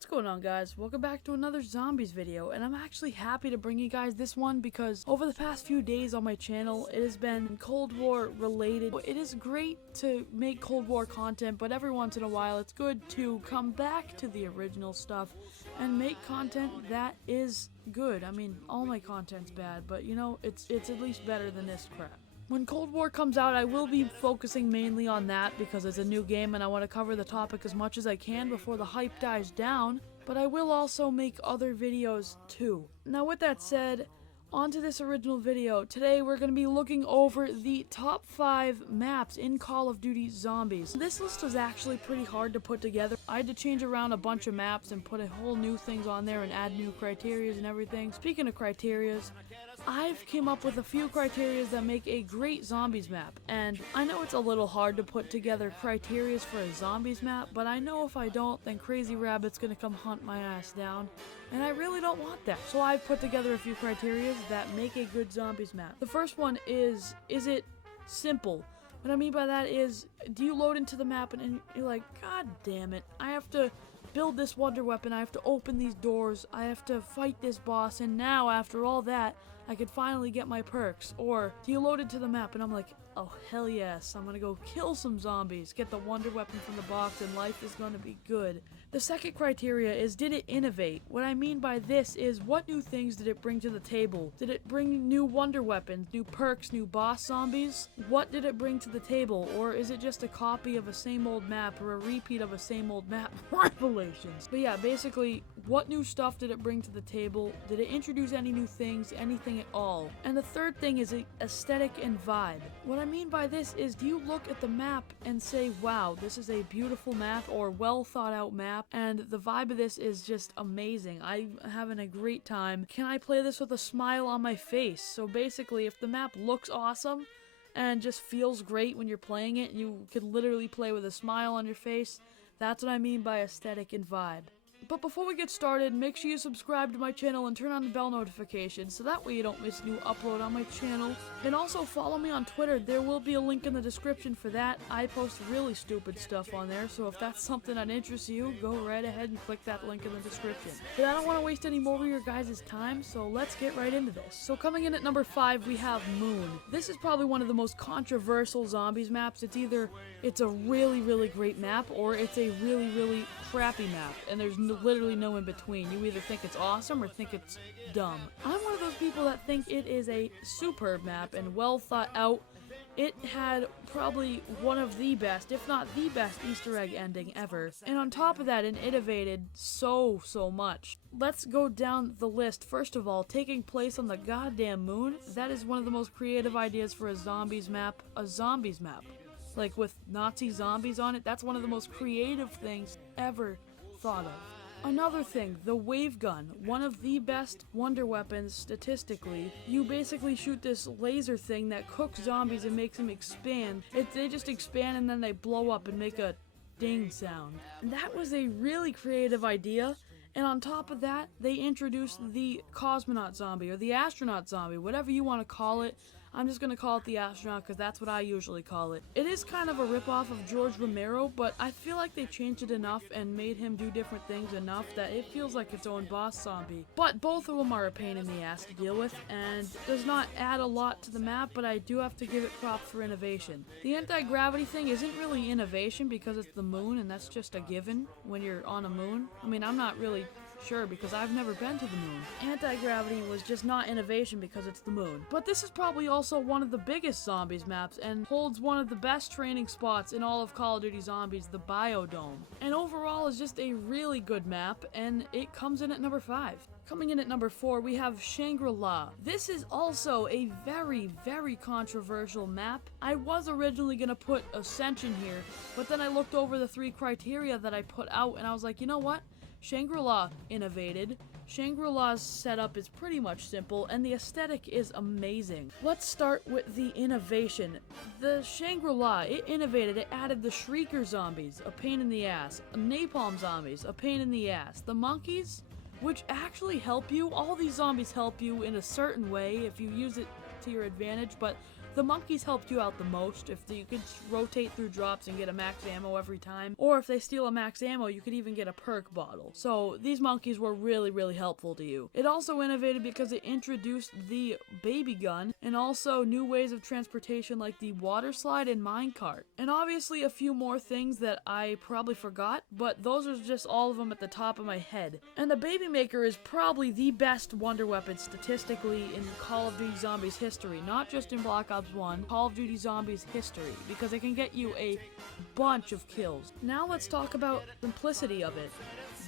What's going on, guys? Welcome back to another zombies video, and I'm actually happy to bring you guys this one because over the past few days on my channel it has been Cold War related. It is great to make Cold War content, but every once in a while it's good to come back to the original stuff and make content that is good. I mean, all my content's bad, but you know, it's at least better than this crap. When Cold War comes out, I will be focusing mainly on that because it's a new game and I want to cover the topic as much as I can before the hype dies down, but I will also make other videos too. Now with that said, on to this original video. Today we're going to be looking over the top 5 maps in Call of Duty Zombies. This list was actually pretty hard to put together. I had to change around a bunch of maps and put a whole new things on there and add new criterias and everything. Speaking of criterias, I've came up with a few criterias that make a great zombies map, and I know it's a little hard to put together criterias for a zombies map, but I know if I don't, then Crazy Rabbit's gonna come hunt my ass down, and I really don't want that. So I've put together a few criterias that make a good zombies map. The first one is it simple? What I mean by that is, do you load into the map and you're like, God damn it, I have to build this wonder weapon, I have to open these doors, I have to fight this boss, and now after all that, I could finally get my perks. Or do you load into the map and I'm like, oh hell yes, I'm gonna go kill some zombies, get the wonder weapon from the box, and life is gonna be good. The second criteria is, did it innovate? What I mean by this is, what new things did it bring to the table? Did it bring new wonder weapons, new perks, new boss zombies? What did it bring to the table? Or is it just a copy of a same old map or a repeat of a same old map? Revelations. But yeah, basically, what new stuff did it bring to the table? Did it introduce any new things, anything at all? And the third thing is aesthetic and vibe. What I mean by this is, do you look at the map and say, wow, this is a beautiful map or well thought out map, and the vibe of this is just amazing. I'm having a great time. Can I play this with a smile on my face? So basically, if the map looks awesome and just feels great when you're playing it, and you could literally play with a smile on your face, that's what I mean by aesthetic and vibe. But before we get started, make sure you subscribe to my channel and turn on the bell notifications so that way you don't miss new upload on my channel. And also follow me on Twitter. There will be a link in the description for that. I post really stupid stuff on there, so if that's something that interests you, go right ahead and click that link in the description. But I don't want to waste any more of your guys' time, so let's get right into this. So coming in at number 5, we have Moon. This is probably one of the most controversial zombies maps. It's either it's a really, really great map, or it's a really, really crappy map, and there's literally no in between. You either think it's awesome or think it's dumb. I'm one of those people that think it is a superb map and well thought out. It had probably one of the best, if not the best, Easter egg ending ever. And on top of that, it innovated so much. Let's go down the list. First of all, taking place on the goddamn moon. That is one of the most creative ideas for a zombies map. A zombies map. Like with Nazi zombies on it, that's one of the most creative things ever thought of. Another thing, the wave gun, one of the best wonder weapons statistically. You basically shoot this laser thing that cooks zombies and makes them expand. They just expand and then they blow up and make a ding sound. That was a really creative idea. And on top of that, they introduced the cosmonaut zombie or the astronaut zombie, whatever you want to call it. I'm just going to call it the astronaut because that's what I usually call it. It is kind of a ripoff of George Romero, but I feel like they changed it enough and made him do different things enough that it feels like its own boss zombie. But both of them are a pain in the ass to deal with and does not add a lot to the map, but I do have to give it props for innovation. The anti-gravity thing isn't really innovation because it's the moon and that's just a given when you're on a moon. I mean, I'm not really sure because I've never been to the moon. Anti-gravity was just not innovation because it's the moon. But this is probably also one of the biggest zombies maps and holds one of the best training spots in all of Call of Duty Zombies, the Biodome. And overall is just a really good map, and it comes in at number 5. Coming in at number 4, we have Shangri-la. This is also a very controversial map. I was originally going to put Ascension here, but then I looked over the 3 criteria that I put out and I was like, you know what? Shangri-La innovated. Shangri-La's setup is pretty much simple, and the aesthetic is amazing. Let's start with the innovation. The Shangri-La, it innovated. It added the Shrieker zombies, a pain in the ass. Napalm zombies, a pain in the ass. The monkeys, which actually help you. All these zombies help you in a certain way if you use it to your advantage, but The monkeys helped you out the most. If you could rotate through drops and get a max ammo every time, or if they steal a max ammo, you could even get a perk bottle. So these monkeys were really, really helpful to you. It also innovated because it introduced the baby gun and also new ways of transportation like the water slide and minecart. And obviously a few more things that I probably forgot, but those are just all of them at the top of my head. And the baby maker is probably the best wonder weapon statistically in Call of Duty Zombies history, not just in Black Ops 1, Call of Duty Zombies history, because it can get you a bunch of kills. Now let's talk about simplicity of it.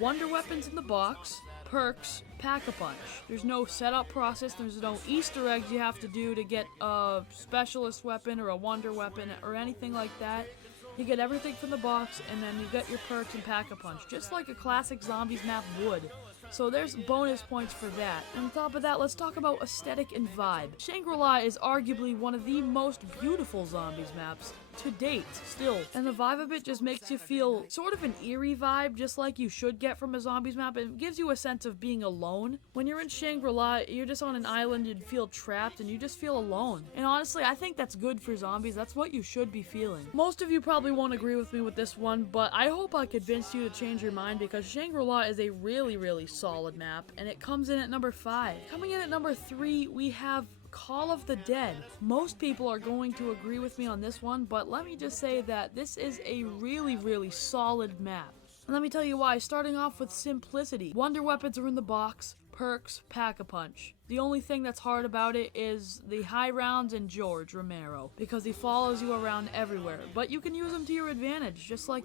Wonder weapons in the box, perks, pack-a-punch. There's no setup process, there's no Easter eggs you have to do to get a specialist weapon or a wonder weapon or anything like that. You get everything from the box, and then you get your perks and pack-a-punch, just like a classic Zombies map would. So there's bonus points for that. And on top of that, let's talk about aesthetic and vibe. Shangri-La is arguably one of the most beautiful Zombies maps to date, still. And the vibe of it just makes you feel sort of an eerie vibe, just like you should get from a Zombies map. It gives you a sense of being alone. When you're in Shangri-La, you're just on an island and feel trapped, and you just feel alone. And honestly, I think that's good for zombies. That's what you should be feeling. Most of you probably won't agree with me with this one, but I hope I convinced you to change your mind, because Shangri-La is a really, really solid map, and it comes in at number 5. Coming in at number 3, we have Call of the Dead. Most people are going to agree with me on this one, but let me just say that this is a really, really solid map. And let me tell you why, starting off with simplicity. Wonder weapons are in the box, perks, pack-a-punch. The only thing that's hard about it is the high rounds and George Romero, because he follows you around everywhere. But you can use him to your advantage, just like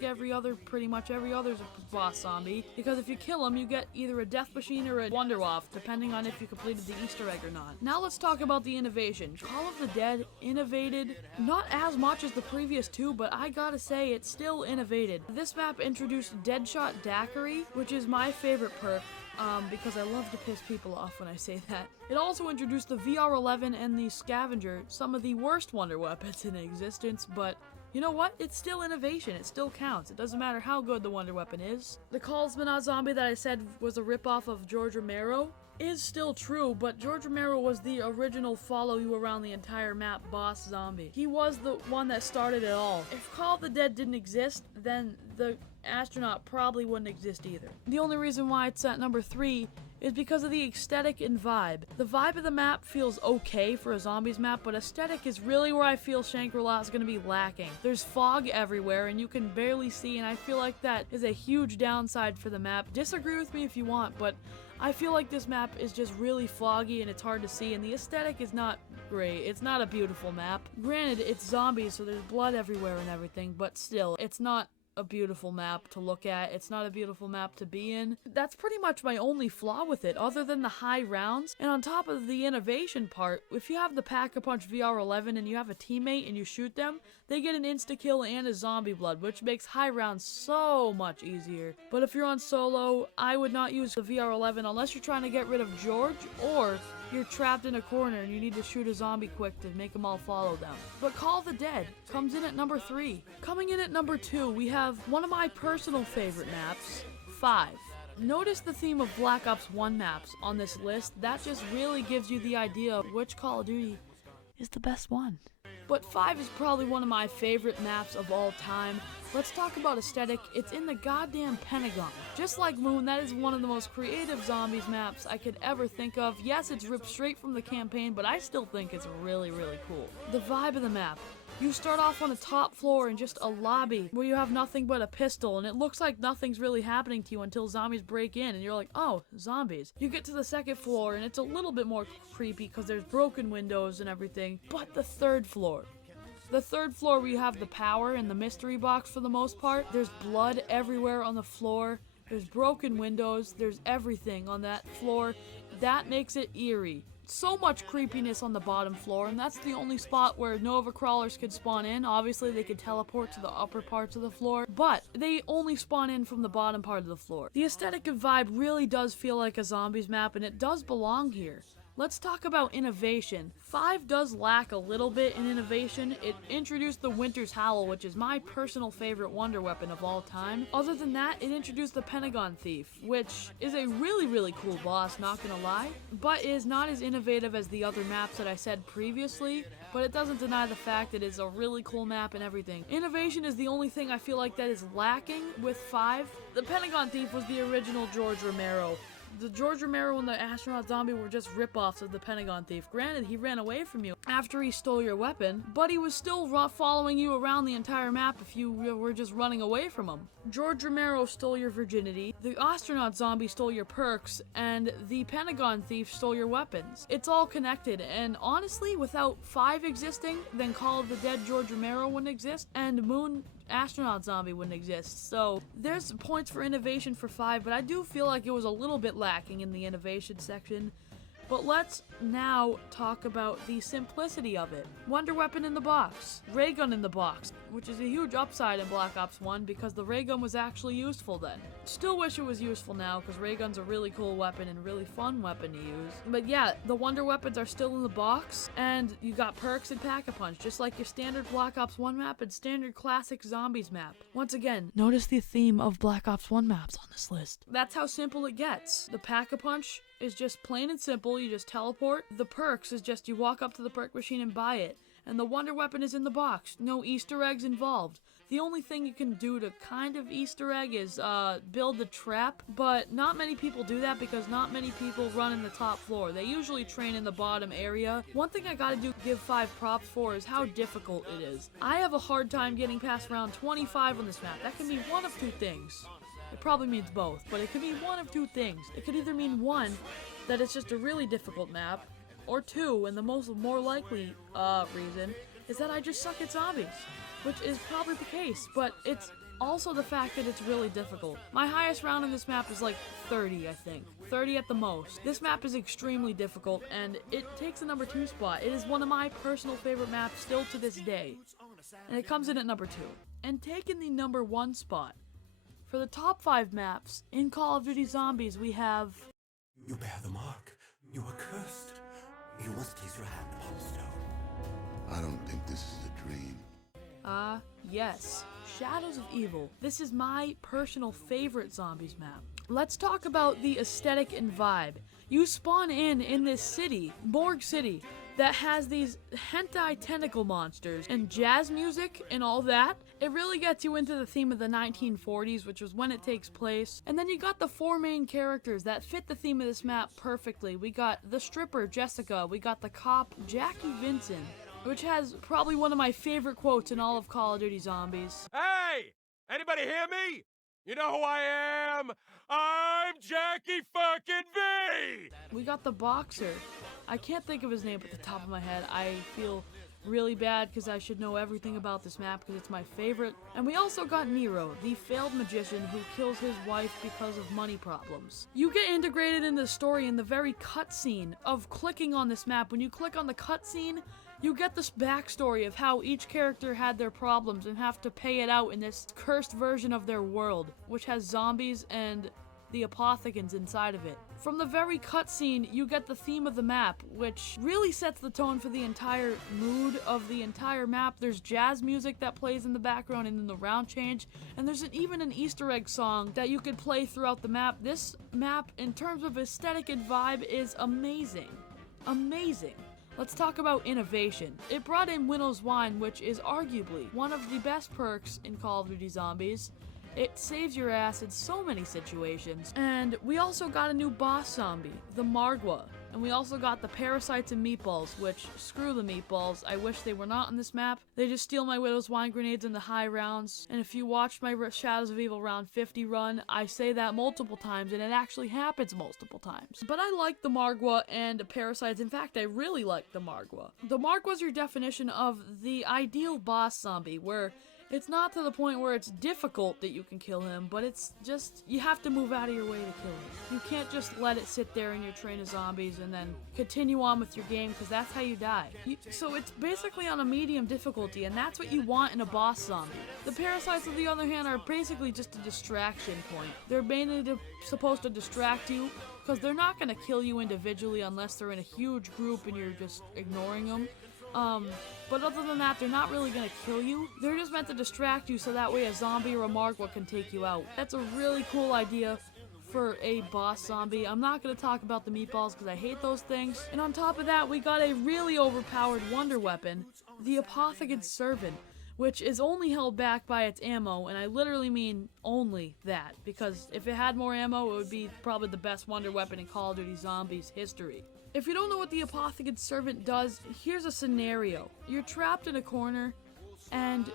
pretty much every other boss zombie, because if you kill him, you get either a death machine or a wonder waff, depending on if you completed the Easter egg or not. Now let's talk about the innovation. Call of the Dead innovated, not as much as the previous two, but I gotta say, it's still innovated. This map introduced Deadshot Daiquiri, which is my favorite perk, because I love to piss people off when I say that. It also introduced the VR-11 and the Scavenger, some of the worst wonder weapons in existence, but you know what? It's still innovation. It still counts. It doesn't matter how good the wonder weapon is. The Cosmonaut zombie that I said was a ripoff of George Romero is still true, but George Romero was the original follow you around the entire map boss zombie. He was the one that started it all. If Call of the Dead didn't exist, then the astronaut probably wouldn't exist either. The only reason why it's at number 3 is because of the aesthetic and vibe. The vibe of the map feels okay for a zombies map, but aesthetic is really where I feel Shangri-La is going to be lacking. There's fog everywhere and you can barely see, and I feel like that is a huge downside for the map. Disagree with me if you want, but I feel like this map is just really foggy and it's hard to see, and the aesthetic is not great. It's not a beautiful map. Granted, it's zombies, so there's blood everywhere and everything, but still, it's not a beautiful map to look at. It's not a beautiful map to be in. That's pretty much my only flaw with it, other than the high rounds. And on top of the innovation part, if you have the Pack-a-Punch VR-11 and you have a teammate and you shoot them, they get an insta-kill and a zombie blood, which makes high rounds so much easier. But if you're on solo, I would not use the VR-11 unless you're trying to get rid of George, or you're trapped in a corner and you need to shoot a zombie quick to make them all follow them. But Call of the Dead comes in at number 3. Coming in at number 2, we have one of my personal favorite maps, 5. Notice the theme of Black Ops 1 maps on this list. That just really gives you the idea of which Call of Duty is the best one. But 5 is probably one of my favorite maps of all time. Let's talk about aesthetic. It's in the goddamn Pentagon. Just like Moon, that is one of the most creative zombies maps I could ever think of. Yes, it's ripped straight from the campaign, but I still think it's really, really cool. The vibe of the map. You start off on a top floor in just a lobby where you have nothing but a pistol, and it looks like nothing's really happening to you until zombies break in, and you're like, oh, zombies. You get to the second floor, and it's a little bit more creepy because there's broken windows and everything. But the third floor. The third floor where you have the power and the mystery box for the most part. There's blood everywhere on the floor. There's broken windows. There's everything on that floor. That makes it eerie. So much creepiness on the bottom floor, and that's the only spot where Nova crawlers could spawn in. Obviously, they could teleport to the upper parts of the floor, but they only spawn in from the bottom part of the floor. The aesthetic and vibe really does feel like a zombies map, and it does belong here. Let's talk about innovation. 5 does lack a little bit in innovation. It introduced the Winter's Howl, which is my personal favorite wonder weapon of all time. Other than that, it introduced the Pentagon Thief, which is a really, really cool boss, not gonna lie, but is not as innovative as the other maps that I said previously. but it doesn't deny the fact that it's a really cool map and everything. Innovation is the only thing I feel like that is lacking with 5. The Pentagon Thief was the original George Romero. The George Romero and the astronaut zombie were just rip-offs of the Pentagon Thief. Granted, he ran away from you after he stole your weapon, but he was still following you around the entire map if you were just running away from him. George Romero stole your virginity, the astronaut zombie stole your perks, and the Pentagon Thief stole your weapons. It's all connected, and honestly, without 5 existing, then Call of the Dead George Romero wouldn't exist, and Moon astronaut zombie wouldn't exist. So there's points for innovation for 5, but I do feel like it was a little bit lacking in the innovation section. But let's now talk about the simplicity of it. Wonder weapon in the box, ray gun in the box, which is a huge upside in Black Ops 1 because the ray gun was actually useful then. Still wish it was useful now because ray gun's a really cool weapon and really fun weapon to use. But yeah, the wonder weapons are still in the box, and you got perks and pack-a-punch, just like your standard Black Ops 1 map and standard classic zombies map. Once again, notice the theme of Black Ops 1 maps on this list. That's how simple it gets. The pack-a-punch is just plain and simple, you just teleport. The perks is just you walk up to the perk machine and buy it. And the wonder weapon is in the box, no Easter eggs involved. The only thing you can do to kind of Easter egg is build the trap, but not many people do that because not many people run in the top floor. They usually train in the bottom area. One thing I gotta give 5 props for is how difficult it is. I have a hard time getting past round 25 on this map. That can mean one of 2 things. It probably means both, but it could mean one of 2 things. It could either mean 1, that it's just a really difficult map, or 2, and the more likely reason, is that I just suck at zombies, which is probably the case, but it's also the fact that it's really difficult. My highest round in this map is like 30, I think. 30 at the most. This map is extremely difficult, and it takes the number 2 spot. It is one of my personal favorite maps still to this day, and it comes in at number 2. And taking the number 1 spot, for the top 5 maps, in Call of Duty Zombies, we have... You bear the mark. You are cursed. You must place your hand upon the stone. I don't think this is a dream. Yes. Shadows of Evil. This is my personal favorite Zombies map. Let's talk about the aesthetic and vibe. You spawn in this city, Morgue City, that has these hentai tentacle monsters and jazz music and all that. It really gets you into the theme of the 1940s, which was when it takes place. And then you got the 4 main characters that fit the theme of this map perfectly. We got the stripper, Jessica. We got the cop, Jackie Vincent, which has probably one of my favorite quotes in all of Call of Duty Zombies. Hey! Anybody hear me? You know who I am? I'm Jackie fucking V! We got the boxer. I can't think of his name at the top of my head. I feel really bad because I should know everything about this map because it's my favorite. And we also got Nero, the failed magician who kills his wife because of money problems. You get integrated in the story in the very cutscene of clicking on this map. When you click on the cutscene, you get this backstory of how each character had their problems and have to pay it out in this cursed version of their world, which has zombies and the apothecans inside of it. From the very cutscene, you get the theme of the map, which really sets the tone for the entire mood of the entire map. There's jazz music that plays in the background and in the round change, and there's even an Easter egg song that you could play throughout the map. This map, in terms of aesthetic and vibe, is amazing. Amazing. Let's talk about innovation. It brought in Winnow's Wine, which is arguably one of the best perks in Call of Duty Zombies. It saves your ass in so many situations. And we also got a new boss zombie, the Margwa. And we also got the parasites and meatballs, which, screw the meatballs, I wish they were not on this map. They just steal my Widow's Wine grenades in the high rounds. And if you watched my Shadows of Evil round 50 run, I say that multiple times, and it actually happens multiple times. But I like the Margwa and parasites. In fact, I really like the Margwa. The Margwa's your definition of the ideal boss zombie, where it's not to the point where it's difficult that you can kill him, but it's just, you have to move out of your way to kill him. You can't just let it sit there in your train of zombies and then continue on with your game, because that's how you die. So it's basically on a medium difficulty, and that's what you want in a boss zombie. The parasites, on the other hand, are basically just a distraction point. They're mainly supposed to distract you, because they're not going to kill you individually unless they're in a huge group and you're just ignoring them. But other than that, they're not really gonna kill you. They're just meant to distract you so that way a zombie or a Margwa can take you out. That's a really cool idea for a boss zombie. I'm not going to talk about the meatballs because I hate those things. And on top of that, we got a really overpowered wonder weapon, the Apotheca's Servant, which is only held back by its ammo, and I literally mean only that, because if it had more ammo, it would be probably the best wonder weapon in Call of Duty Zombies history. If you don't know what the Apotheca's Servant does, here's a scenario. You're trapped in a corner, and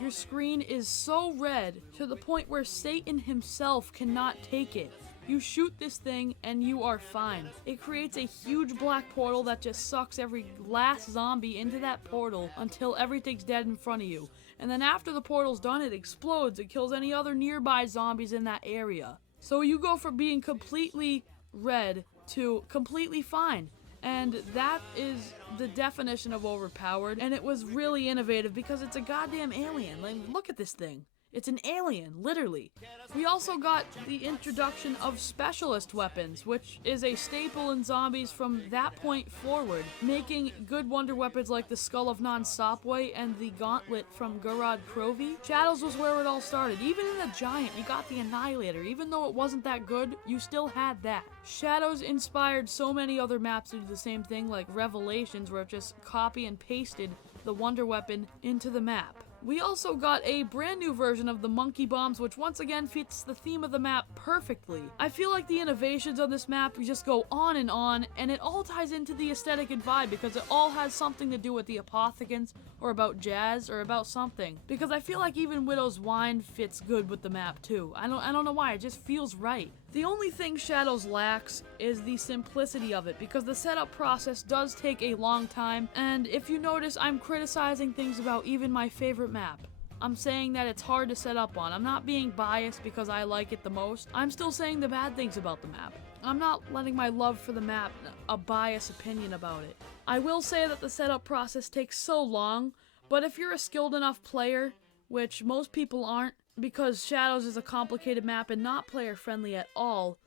your screen is so red to the point where Satan himself cannot take it. You shoot this thing and you are fine. It creates a huge black portal that just sucks every last zombie into that portal until everything's dead in front of you. And then after the portal's done, it explodes. It kills any other nearby zombies in that area. So you go from being completely red to completely fine. And that is the definition of overpowered. And it was really innovative because it's a goddamn alien. Like, look at this thing. It's an alien, literally. We also got the introduction of specialist weapons, which is a staple in zombies from that point forward, making good wonder weapons like the Skull of Non-Stopway and the Gauntlet from Gurad Krovi. Shadows was where it all started. Even in the Giant, you got the Annihilator. Even though it wasn't that good, you still had that. Shadows inspired so many other maps to do the same thing, like Revelations, where it just copy and pasted the wonder weapon into the map. We also got a brand new version of the monkey bombs, which once again fits the theme of the map perfectly. I feel like the innovations on this map just go on, and it all ties into the aesthetic and vibe because it all has something to do with the Apothecans or about jazz or about something. Because I feel like even Widow's Wine fits good with the map too. I don't know why, it just feels right. The only thing Shadows lacks is the simplicity of it, because the setup process does take a long time, and if you notice, I'm criticizing things about even my favorite map. I'm saying that it's hard to set up on. I'm not being biased because I like it the most. I'm still saying the bad things about the map. I'm not letting my love for the map a biased opinion about it. I will say that the setup process takes so long, but if you're a skilled enough player, which most people aren't, because Shadows is a complicated map and not player friendly at all,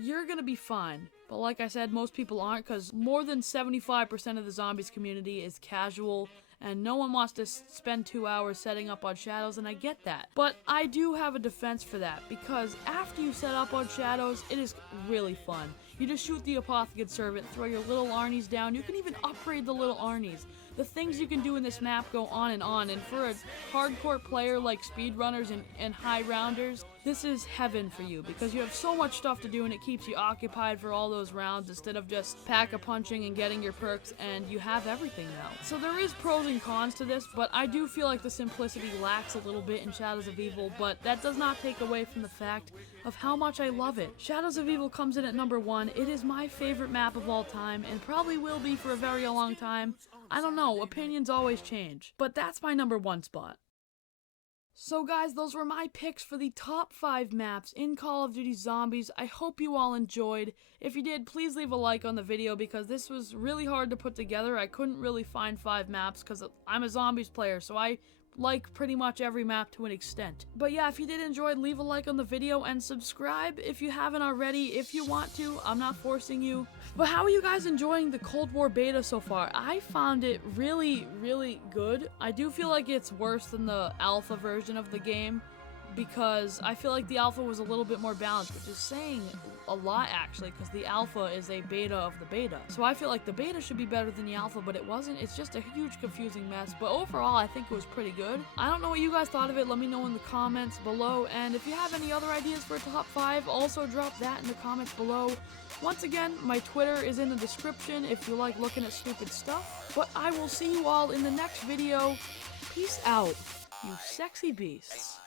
you're gonna be fine. But like I said, most people aren't, because more than 75% of the zombies community is casual, and no one wants to spend 2 hours setting up on Shadows, and I get that. But I do have a defense for that, because after you set up on Shadows, it is really fun. You just shoot the Apotheca's Servant, throw your little Arnies down. You can even upgrade the little Arnies. The things you can do in this map go on, and for a hardcore player like speedrunners and high rounders, this is heaven for you, because you have so much stuff to do and it keeps you occupied for all those rounds instead of just pack-a-punching and getting your perks, and you have everything now. So there is pros and cons to this, but I do feel like the simplicity lacks a little bit in Shadows of Evil, but that does not take away from the fact of how much I love it. Shadows of Evil comes in at number 1. It is my favorite map of all time, and probably will be for a very long time. I don't know, opinions always change, but that's my number 1 spot. So guys, those were my picks for the top 5 maps in Call of Duty Zombies. I hope you all enjoyed. If you did, please leave a like on the video, because this was really hard to put together. I couldn't really find 5 maps because I'm a Zombies player, so I like pretty much every map to an extent. But yeah, if you did enjoy, leave a like on the video and subscribe if you haven't already, if you want to. I'm not forcing you. But how are you guys enjoying the Cold War beta so far? I found it really, really good. I do feel like it's worse than the alpha version of the game, because I feel like the alpha was a little bit more balanced, which is saying a lot actually, because the alpha is a beta of the beta. So I feel like the beta should be better than the alpha, but it wasn't. It's just a huge confusing mess, but overall I think it was pretty good. I don't know what you guys thought of it. Let me know in the comments below, and if you have any other ideas for a top 5, also drop that in the comments below. Once again, my Twitter is in the description if you like looking at stupid stuff, but I will see you all in the next video. Peace out, you sexy beasts.